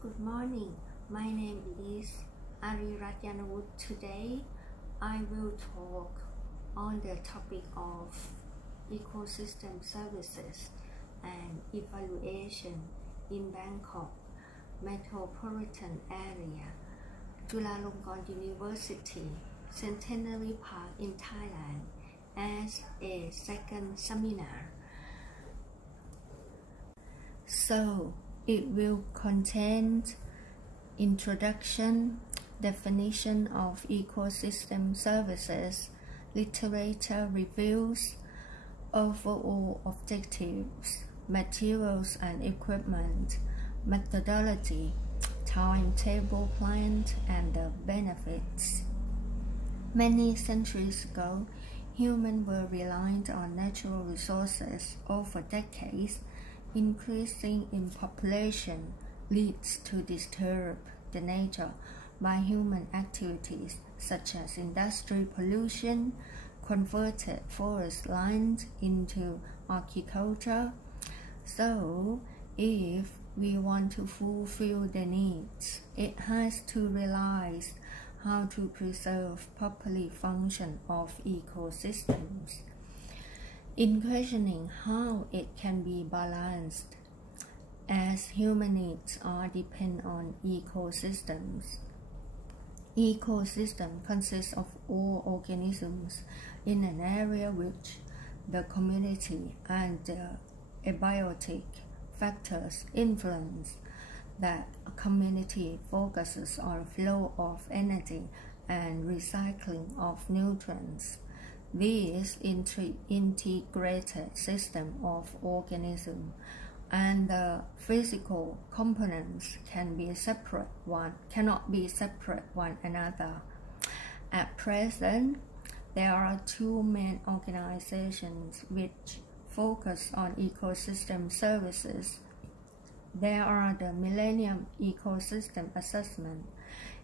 Good morning. My name is Ariratyanavut. Today, I will talk on the topic of ecosystem services and evaluation in Bangkok metropolitan area, Chulalongkorn University, Centenary Park in Thailand, as a second seminar. So, it will contain introduction, definition of ecosystem services, literature reviews, overall objectives, materials and equipment, methodology, timetable plan, and the benefits. Many centuries ago, humans were reliant on natural resources. Over decades, increasing in population leads to disturb the nature by human activities such as industry pollution, converted forest lands into agriculture. So, if we want to fulfill the needs, it has to realize how to preserve properly function of ecosystems. In questioning how it can be balanced, as human needs are dependent on ecosystems. Ecosystem consists of all organisms in an area which the community and the abiotic factors influence. That a community focuses on flow of energy and recycling of nutrients. This integrated system of organisms and the physical components cannot be separate one another. At present, there are two main organizations which focus on ecosystem services. There are the Millennium Ecosystem Assessment,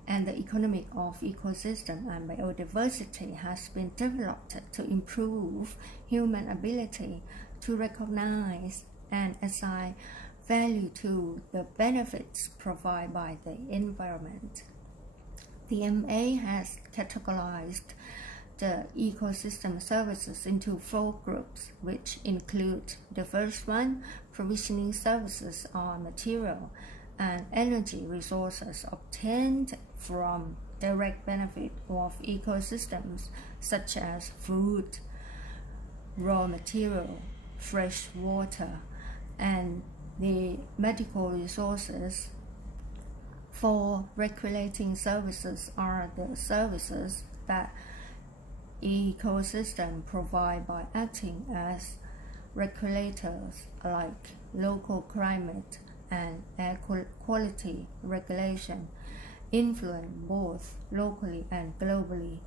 and the economic of ecosystem and biodiversity has been developed to improve human ability to recognize and assign value to the benefits provided by the environment. The MA has categorized the ecosystem services into 4 groups, which include the first one, provisioning services on material and energy resources obtained from direct benefit of ecosystems such as food, raw material, fresh water, and the medical resources. For regulating services are the services that ecosystem provide by acting as regulators like local climate and air quality regulation, influence both locally and globally,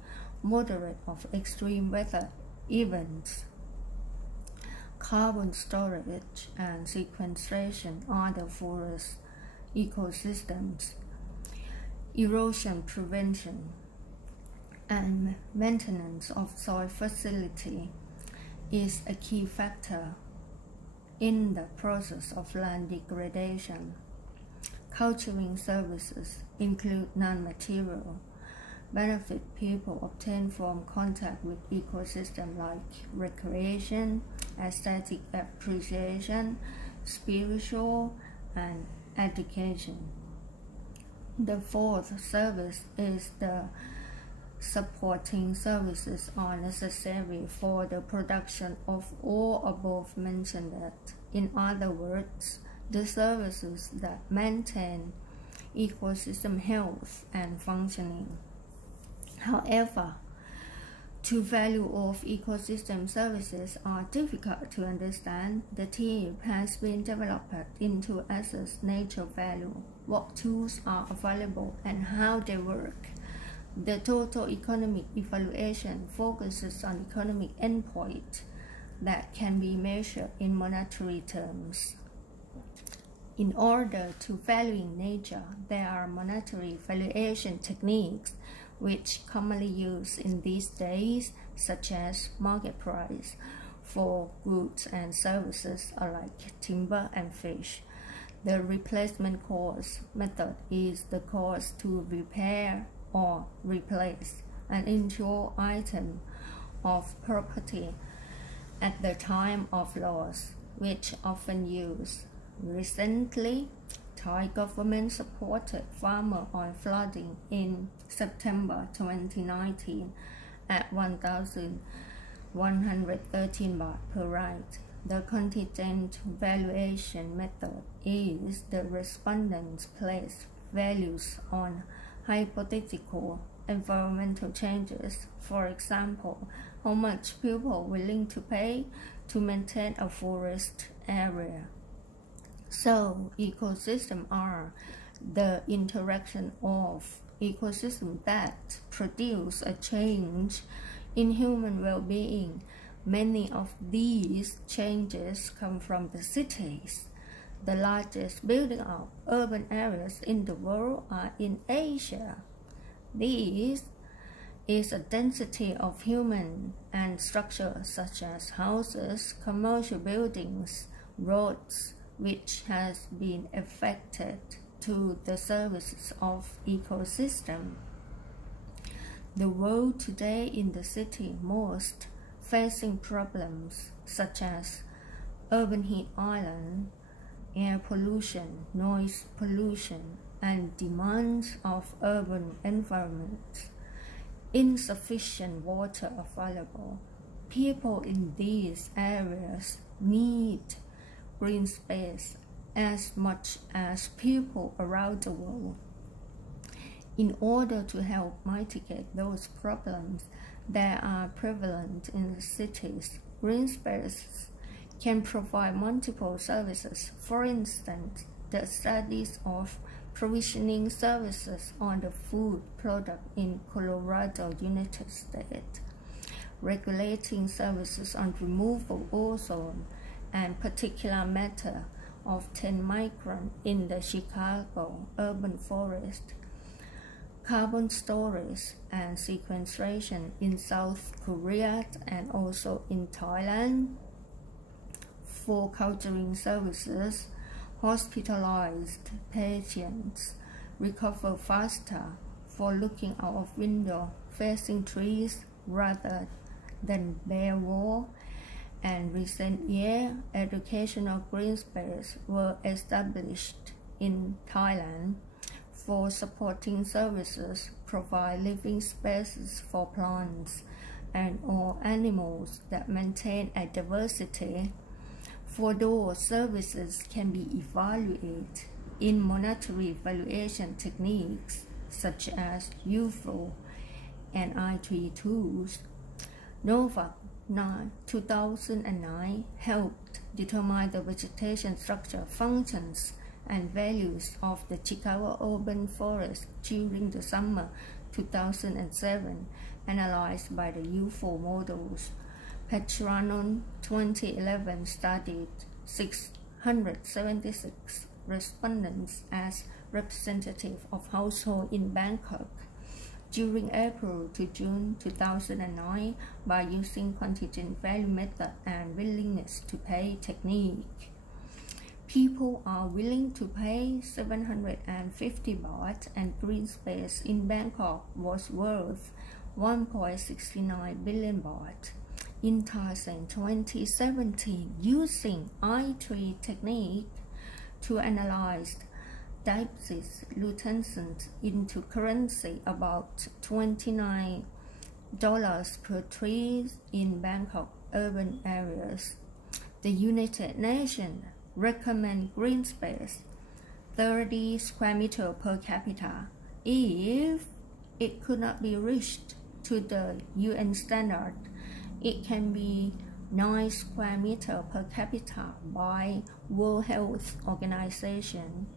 moderate of extreme weather events, carbon storage and sequestration are the forest ecosystems, erosion prevention and maintenance of soil facility is a key factor in the process of land degradation. Culturing services include non-material benefit people obtain from contact with ecosystem like recreation, aesthetic appreciation, spiritual, and education. The fourth service is the supporting services are necessary for the production of all above mentioned. In other words, the services that maintain ecosystem health and functioning. However, the value of ecosystem services are difficult to understand. The team has been developed into assess nature value, what tools are available and how they work. The total economic evaluation focuses on economic endpoint that can be measured in monetary terms. In order to value nature, there are monetary valuation techniques which commonly used in these days, such as market price for goods and services like timber and fish. The replacement cost method is the cost to repair or replace an insured item of property at the time of loss, which often used. Recently, Thai government supported farmers on flooding in September 2019 at 1,113 baht per right. The contingent valuation method is the respondents place values on hypothetical environmental changes. For example, how much people are willing to pay to maintain a forest area. So, ecosystems are the interaction of ecosystems that produce a change in human well-being. Many of these changes come from the cities. The largest building up urban areas in the world are in Asia. This is a density of human and structures such as houses, commercial buildings, roads, which has been affected to the services of ecosystem. The world today in the city most facing problems such as urban heat island, air pollution, noise pollution, and demands of urban environments, insufficient water available. People in these areas need green space as much as people around the world. In order to help mitigate those problems that are prevalent in the cities, green spaces can provide multiple services. For instance, the studies of provisioning services on the food product in Colorado, United States, regulating services on removal ozone and particulate matter of 10 micron in the Chicago urban forest, carbon storage and sequestration in South Korea and also in Thailand, for culturing services, hospitalized patients recover faster for looking out of window facing trees rather than bare wall. And recent year, educational green space were established in Thailand for supporting services, provide living spaces for plants and all animals that maintain a diversity. For those services can be evaluated in monetary valuation techniques such as UFO and I3 tools. Novak 2009 helped determine the vegetation structure, functions, and values of the Chicago urban forest during the summer 2007, analyzed by the UFO models. Petranon 2011 studied 676 respondents as representative of households in Bangkok during April to June 2009 by using contingent value method and willingness to pay technique. People are willing to pay 750 baht, and green space in Bangkok was worth 1.69 billion baht. In Thailand 2017, using I3 technique to analyze deficit luteins into currency, about $29 per tree in Bangkok urban areas. The United Nations recommend green space 30 square meter per capita. If it could not be reached to the UN standard, it can be 9 square meter per capita by World Health Organization.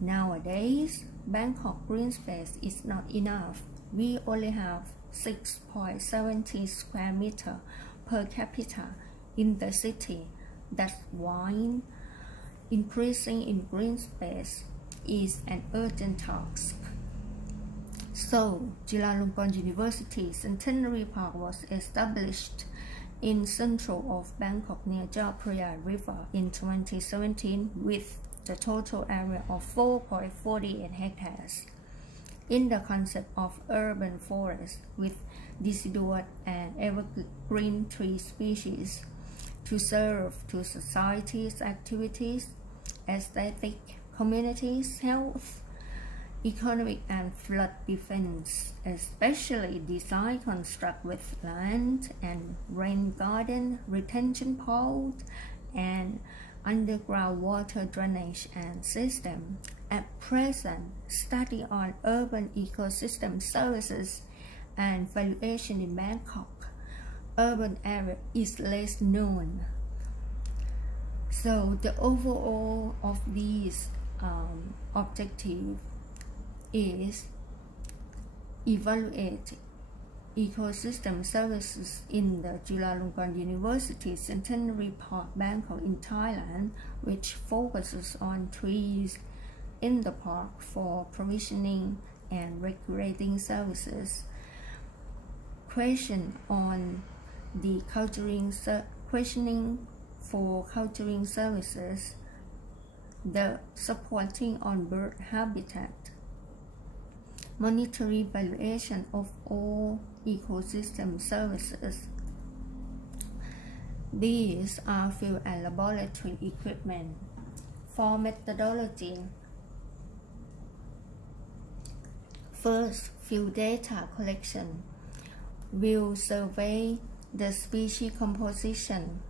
Nowadays, Bangkok green space is not enough. We only have 6.70 square meter per capita in the city. That's why increasing in green space is an urgent task. So, Chulalongkorn University Centenary Park was established in central of Bangkok near Chao Phraya River in 2017 with the total area of 4.48 hectares. In the concept of urban forest with deciduous and evergreen tree species to serve to society's activities, aesthetic, communities, health, economic and flood defense, especially design construct with land and rain garden, retention pond, and underground water drainage and system. At present, study on urban ecosystem services and valuation in Bangkok urban area is less known. So the overall of these objective is evaluate ecosystem services in the Chulalongkorn University Centenary Park, Bangkok in Thailand, which focuses on trees in the park for provisioning and regulating services. Question on the questioning for culturing services, the supporting on bird habitat, monetary valuation of all ecosystem services. These are field and laboratory equipment. For methodology, first, field data collection will survey the species composition.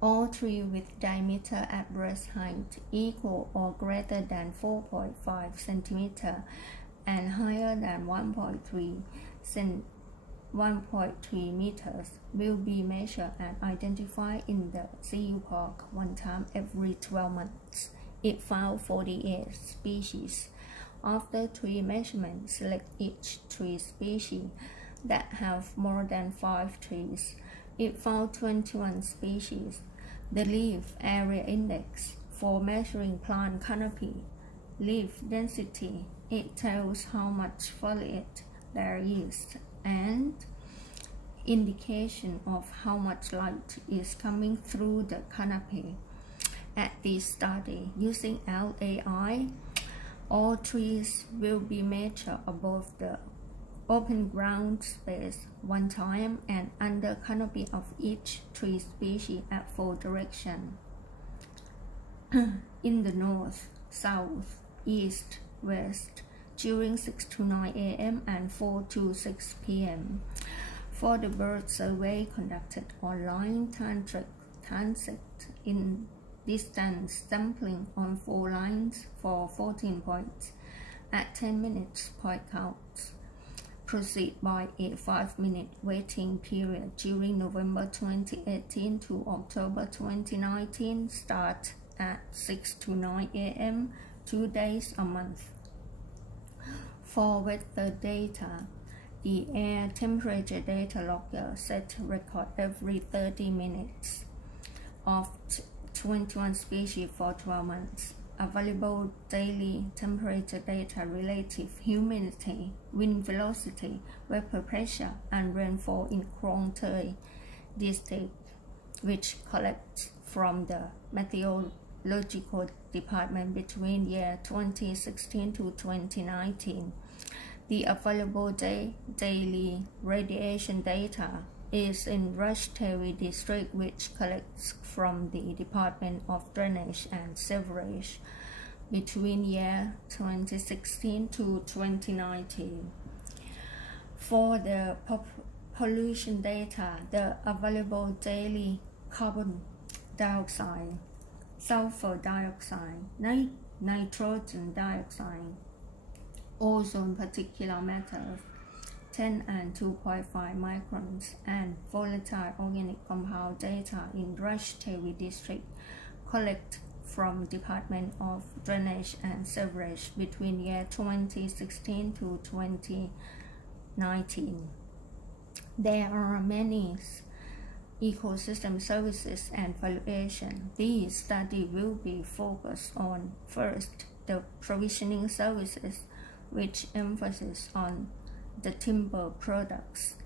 All trees with diameter at breast height equal or greater than 4.5 cm and higher than 1.3 meters will be measured and identified in the CU Park one time every 12 months. It found 48 species. After tree measurement, select each tree species that have more than 5 trees. It found 21 species. The leaf area index for measuring plant canopy, leaf density, it tells how much foliage there is, and indication of how much light is coming through the canopy. At this study, using LAI, all trees will be measured above the open ground space one time and under canopy of each tree species at 4 directions. In the north, south, east, west, during 6 to 9 a.m. and 4 to 6 p.m. For the bird survey conducted online transect in distance sampling on 4 lines for 14 points at 10 minutes point counts. Proceed by a 5-minute waiting period during November 2018 to October 2019. Start at 6 to 9 a.m. 2 days a month. For weather data, the air temperature data logger set record every 30 minutes of 21 species for 12 months. Available daily temperature data, relative humidity, wind velocity, vapor pressure, and rainfall in Krong Thai district, which collects from the meteorological department between year 2016 to 2019. The available daily radiation data is in Rajtevi district, which collects from the Department of Drainage and Sewerage between year 2016 to 2019. For the pollution data, the available daily carbon dioxide, sulfur dioxide, nitrogen dioxide, ozone particulate matter 10 and 2.5 microns, and volatile organic compound data in Rajtevi district collect from Department of Drainage and Sewerage between year 2016 to 2019. There are many ecosystem services and valuation. These study will be focused on, first, the provisioning services, which emphasis on the timber products.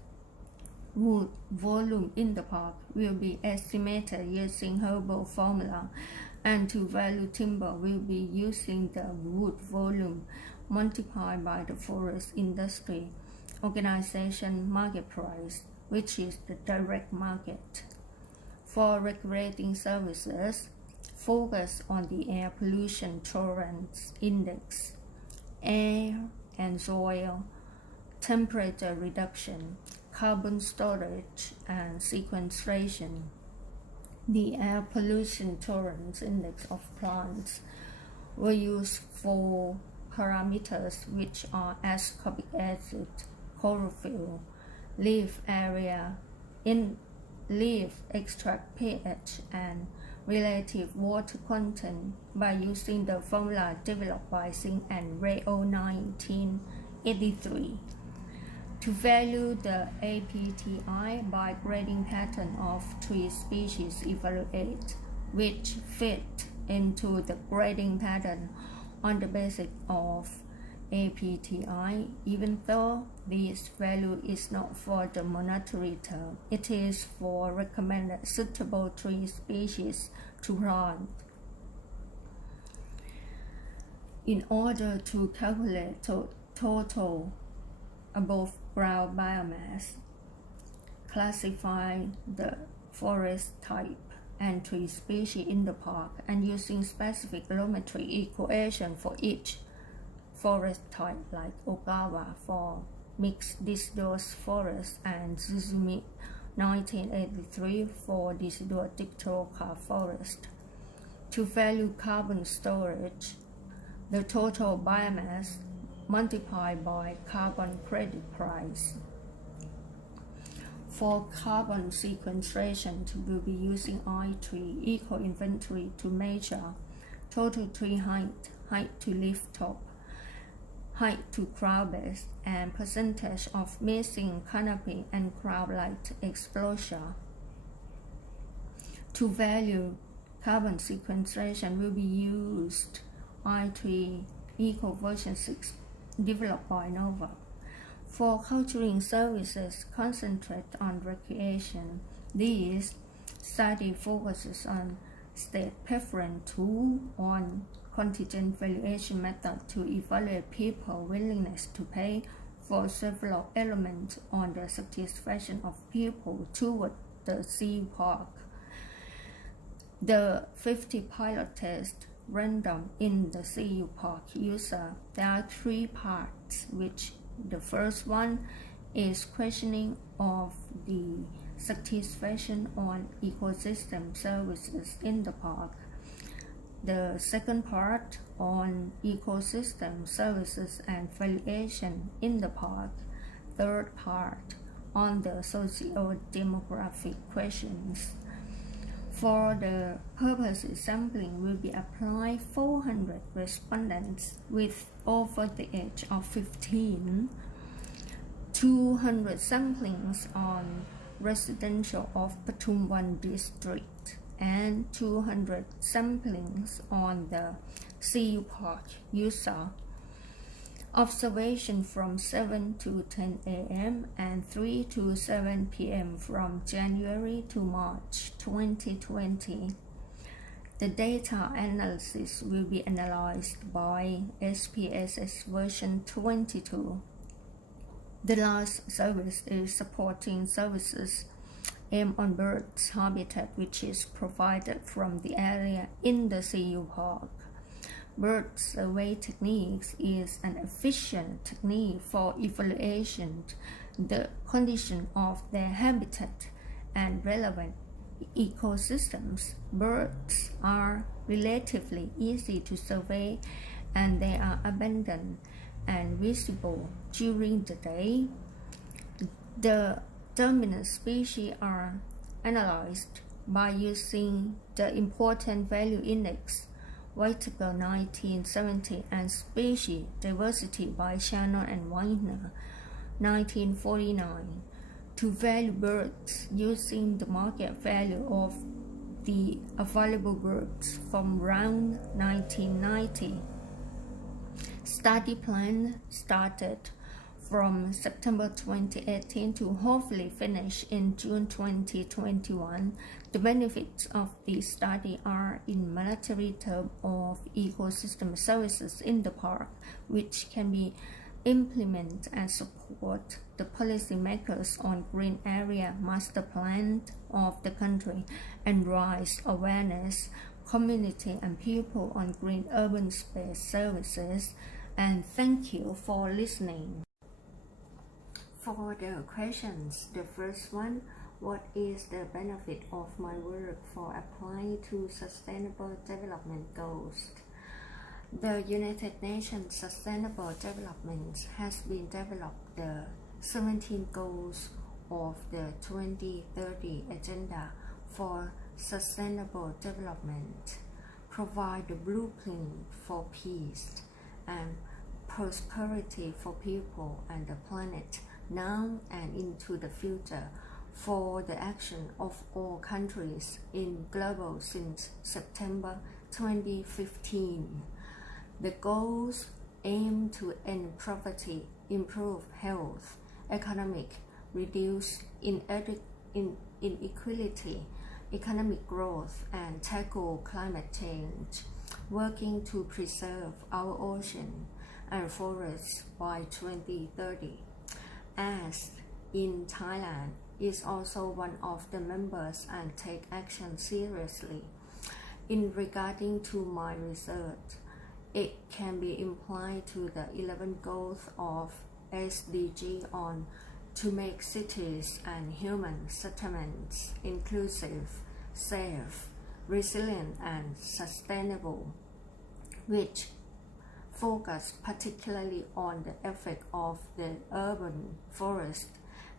Wood volume in the park will be estimated using herbal formula And to value timber, we'll be using the wood volume multiplied by the forest industry organization market price, which is the direct market. For regulating services, focus on the air pollution tolerance index, air and soil, temperature reduction, carbon storage, and sequestration. The air pollution tolerance index of plants will use 4 parameters, which are ascorbic acid, chlorophyll, leaf area, leaf extract pH, and relative water content by using the formula developed by Singh and Rao 1983. To value the APTI by grading pattern of 3 species, evaluate which fit into the grading pattern on the basis of APTI. Even though this value is not for the monetary term, it is for recommended suitable 3 species to plant. In order to calculate total above ground biomass, classify the forest type and 3 species in the park, and using specific geometric equation for each forest type, like Ogawa for mixed deciduous forest and Suzumi 1983 for deciduous dipterocarp forest. To value carbon storage, the total biomass multiplied by carbon credit price. For carbon sequestration, we will be using I-tree eco inventory to measure total tree height to leaf top, height to crown base, and percentage of missing canopy and crown light exposure. To value carbon sequestration, will be used I-tree eco version 6 developed by Nova. For culturing services, concentrate on recreation. This study focuses on state preference tool on contingent valuation method to evaluate people's willingness to pay for several elements on the satisfaction of people toward the sea park. The 50 pilot test random in the CU Park user. There are 3 parts, which the first one is questioning of the satisfaction on ecosystem services in the park. The second part on ecosystem services and valuation in the park. Third part on the socio-demographic questions. For the purposes, sampling will be applied 400 respondents with over the age of 15, 200 samplings on residential of Pathumwan district, and 200 samplings on the CU Park user. Observation from 7 to 10 a.m. and 3 to 7 p.m. from January to March 2020. The data analysis will be analyzed by SPSS version 22. The last service is supporting services aimed on birds habitat, which is provided from the area in the CU Park. Bird survey techniques is an efficient technique for evaluation the condition of their habitat and relevant ecosystems. Birds are relatively easy to survey, and they are abundant and visible during the day. The dominant species are analyzed by using the important value index Whitaker 1970 and species diversity by Shannon and Weiner 1949 to value birds using the market value of the available birds from around 1990. Study plan started from September 2018 to hopefully finish in June 2021. The benefits of this study are in monetary terms of ecosystem services in the park, which can be implement and support the policymakers on green area master plan of the country and raise awareness community and people on green urban space services. And thank you for listening. For the questions, the first one, what is the benefit of my work for applying to Sustainable Development Goals? The United Nations Sustainable Development has been developed the 17 goals of the 2030 Agenda for Sustainable Development, provide the blueprint for peace and prosperity for people and the planet now and into the future for the action of all countries in global since September 2015. The goals aim to end poverty, improve health, economic, reduce inequality, economic growth, and tackle climate change, working to preserve our ocean and forests by 2030. As in Thailand is also one of the members and take action seriously. In regarding to my research, it can be implied to the 11 goals of SDG on to make cities and human settlements inclusive, safe, resilient, and sustainable, which focus particularly on the effect of the urban forest,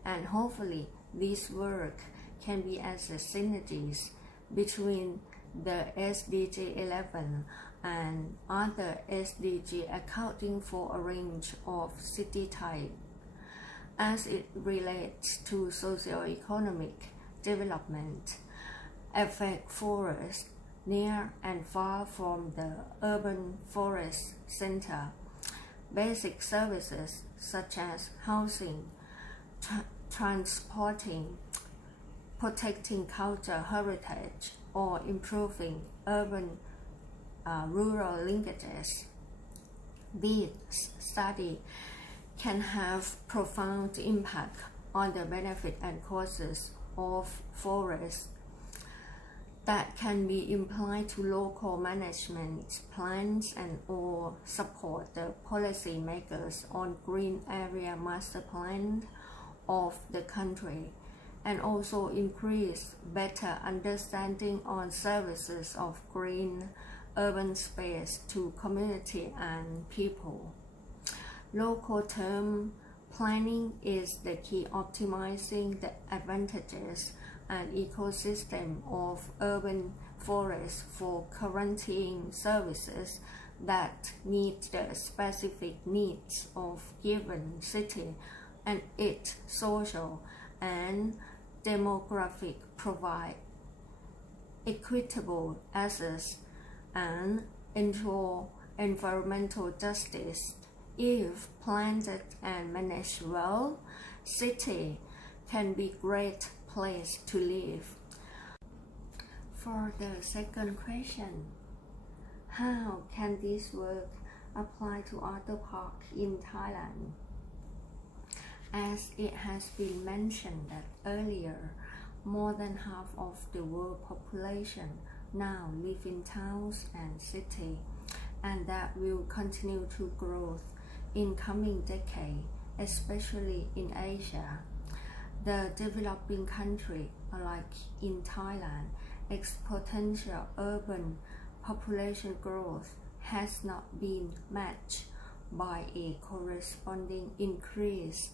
and hopefully this work can be as a synergies between the SDG 11 and other SDG accounting for a range of city types. As it relates to socio-economic development, affect forests near and far from the urban forest center. Basic services such as housing, transporting, protecting cultural heritage, or improving urban rural linkages. This study can have profound impact on the benefit and causes of forests that can be implied to local management plans and or support the policy makers on green area master plan of the country, and also increase better understanding on services of green urban space to community and people. Local term planning is the key optimizing the advantages and ecosystem of urban forests for guaranteeing services that meet the specific needs of given city and its social and demographic, provide equitable access and ensure environmental justice. If planned and managed well, city can be great place to live. For the second question, how can this work apply to other parks in Thailand? As it has been mentioned that earlier, more than half of the world population now live in towns and cities, and that will continue to grow in coming decades, especially in Asia. The developing country, like in Thailand, exponential urban population growth has not been matched by a corresponding increase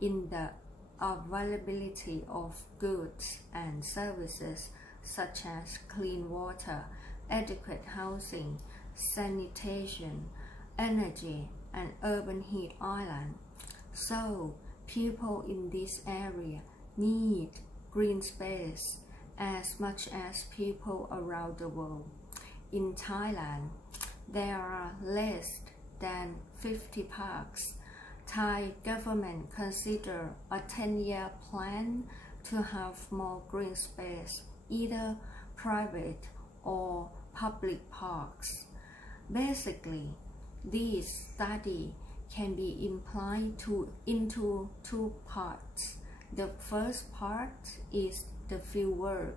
in the availability of goods and services such as clean water, adequate housing, sanitation, energy, and urban heat island. So, people in this area need green space as much as people around the world. In Thailand, there are less than 50 parks. Thai government consider a 10-year plan to have more green space either private or public parks. Basically, this study can be into two parts. The first part is the fieldwork.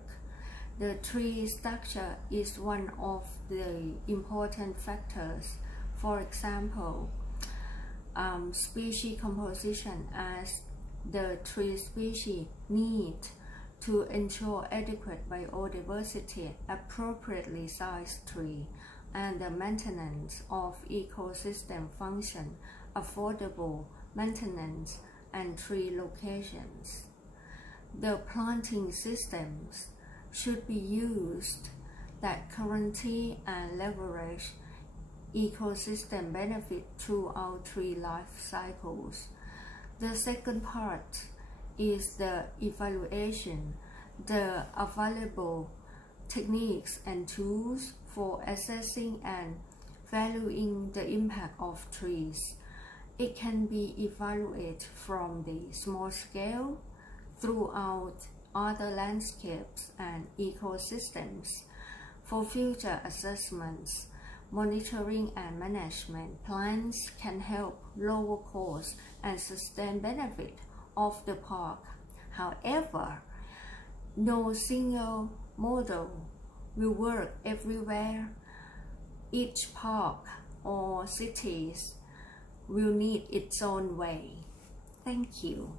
The tree structure is one of the important factors. For example, species composition, as the tree species need to ensure adequate biodiversity, appropriately sized tree, and the maintenance of ecosystem function, affordable maintenance, and tree locations. The planting systems should be used that guarantee and leverage ecosystem benefit throughout tree life cycles. The second part is the evaluation, the available techniques and tools for assessing and valuing the impact of trees. It can be evaluated from the small scale throughout other landscapes and ecosystems. For future assessments, monitoring and management plans can help lower costs and sustain benefit of the park. However, no single model will work everywhere. Each park or cities will need its own way. Thank you.